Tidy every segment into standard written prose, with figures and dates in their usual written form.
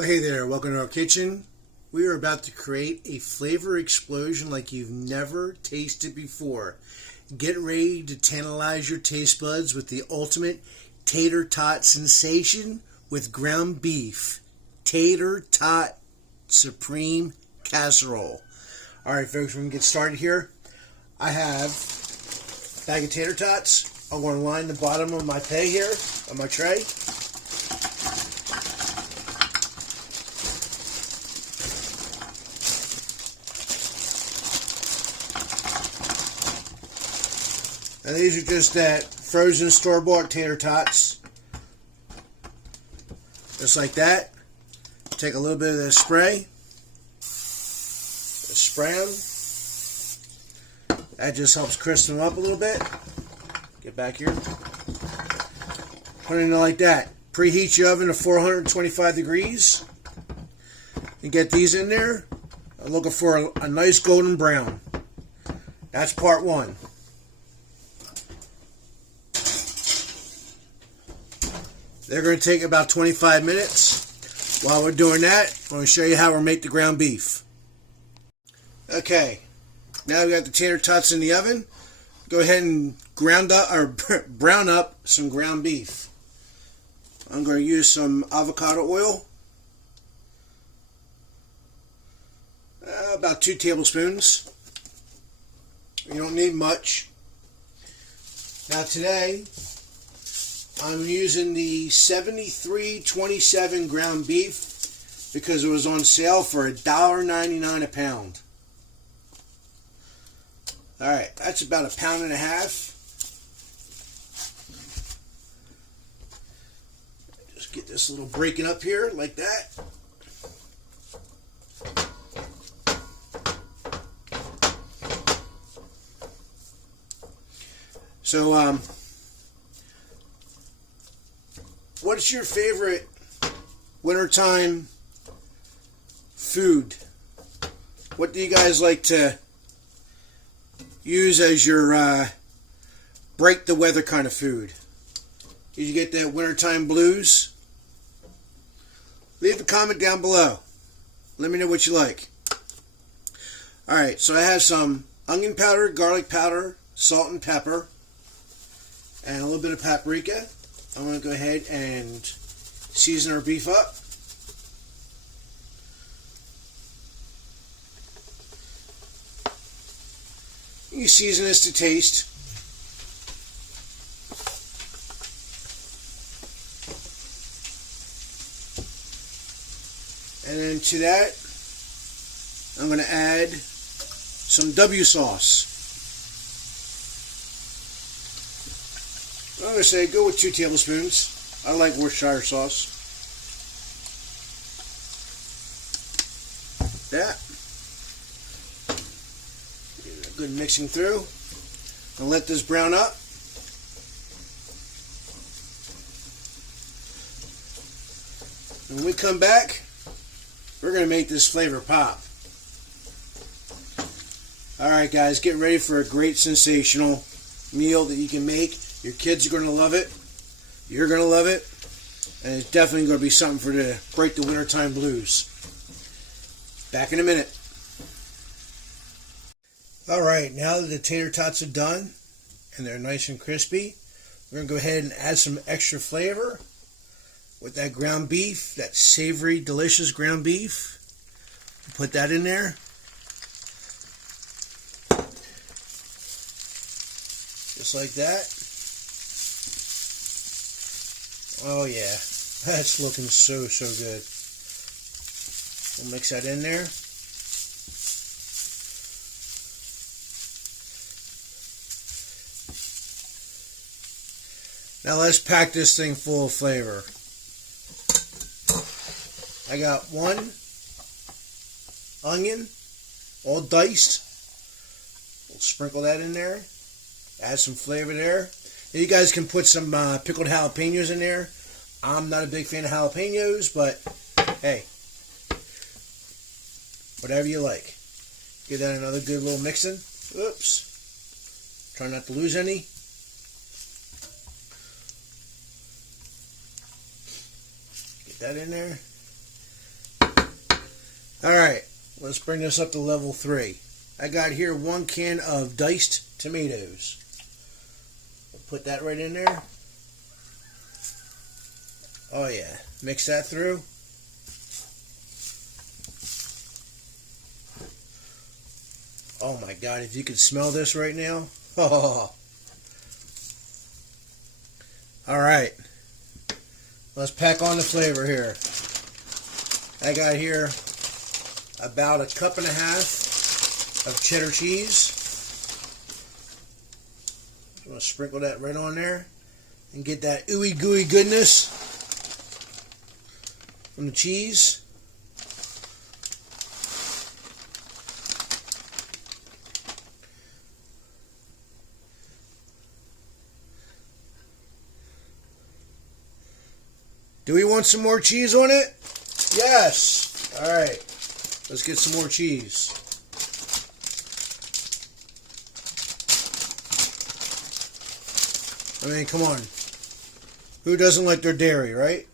Well, hey there, welcome to our kitchen. We are about to create a flavor explosion like you've never tasted before. Get ready to tantalize your taste buds with the ultimate tater tot sensation with ground beef. Tater Tot Supreme Casserole. Alright folks, we're going to get started here. I have a bag of tater tots. I'm going to line the bottom of my pay here, on my tray. And these are just that frozen store-bought tater tots. Just like that. Take a little bit of the spray. Just spray them. That just helps crisp them up a little bit. Get back here. Put it in like that. Preheat your oven to 425 degrees. And get these in there. I'm looking for a nice golden brown. That's part one. They're going to take about 25 minutes. While we're doing that, I'm going to show you how we make the ground beef. Okay, now we got the tater tots in the oven. Go ahead and brown up some ground beef. I'm going to use some avocado oil. About 2 tablespoons. You don't need much. Now today, I'm using the 73.27 ground beef because it was on sale for $1.99 a pound. Alright, that's about 1.5 pounds. Just get this little breaking up here like that. So, what's your favorite wintertime food? What do you guys like to use as your break the weather kind of food? Did you get that wintertime blues? Leave a comment down below. Let me know what you like. Alright, so I have some onion powder, garlic powder, salt and pepper, and a little bit of paprika. I'm going to go ahead and season our beef up. You season this to taste. And then to that, I'm going to add some W sauce. I'm going to say go with 2 tablespoons. I like Worcestershire sauce. That. Good mixing through. I'll let this brown up. When we come back, we're going to make this flavor pop. Alright guys, get ready for a great sensational meal that you can make. Your kids are going to love it. You're going to love it. And it's definitely going to be something for to break the wintertime blues. Back in a minute. Alright, now that the tater tots are done and they're nice and crispy, we're going to go ahead and add some extra flavor with that ground beef, that savory, delicious ground beef. Put that in there. Just like that. Oh yeah, that's looking so good. We'll mix that in there. Now let's pack this thing full of flavor. I got 1 onion, all diced. We'll sprinkle that in there. Add some flavor there. You guys can put some pickled jalapenos in there. I'm not a big fan of jalapenos, but hey, whatever you like. Give that another good little mixing. Oops. Try not to lose any. Get that in there. Alright, let's bring this up to level 3. I got here 1 can of diced tomatoes. We'll put that right in there. Oh yeah, mix that through. Oh my God, if you could smell this right now. Oh. Alright, let's pack on the flavor here. I got here about 1.5 cups of cheddar cheese. I'm going to sprinkle that right on there and get that ooey gooey goodness from the cheese. Do we want some more cheese on it? Yes. All right. Let's get some more cheese. I mean, come on. Who doesn't like their dairy, right?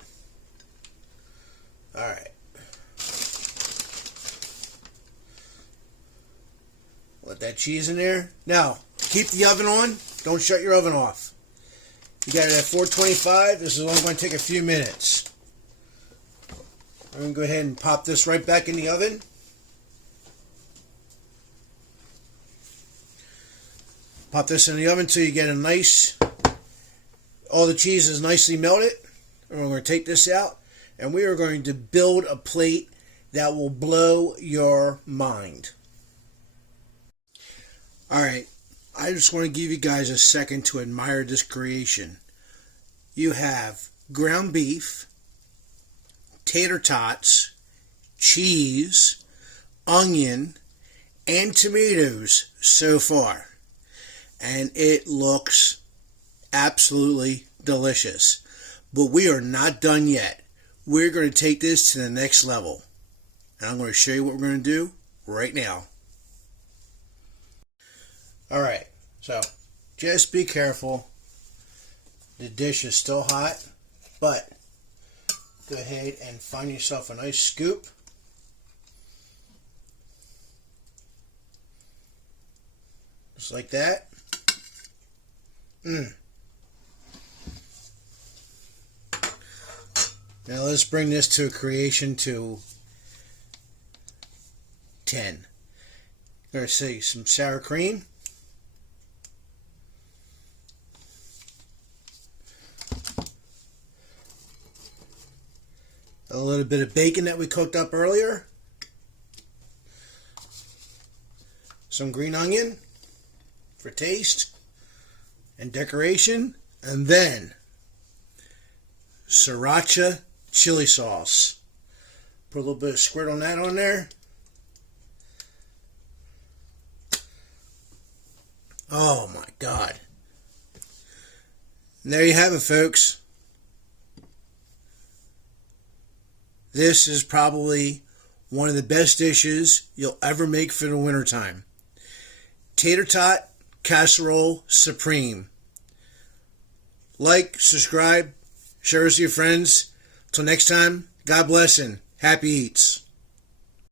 All right. Let that cheese in there. Now, keep the oven on. Don't shut your oven off. You got it at 425. This is only going to take a few minutes. I'm going to go ahead and pop this right back in the oven. Pop this in the oven until you get a nice, all the cheese is nicely melted. And we're going to take this out and we are going to build a plate that will blow your mind. Alright, I just want to give you guys a second to admire this creation. You have ground beef, tater tots, cheese, onion, and tomatoes so far. And it looks absolutely delicious. But we are not done yet. We're going to take this to the next level. And I'm going to show you what we're going to do right now. Alright, so just be careful. The dish is still hot, but go ahead and find yourself a nice scoop. Just like that. Now let's bring this to a creation to 10. I'm going to say some sour cream. A little bit of bacon that we cooked up earlier. Some green onion for taste and decoration. And then sriracha chili sauce. Put a little bit of squirt on that on there. Oh my God. And there you have it, folks. This is probably one of the best dishes you'll ever make for the wintertime. Tater Tot Casserole Supreme. Like, subscribe, share with your friends. Till next time, God bless and happy eats.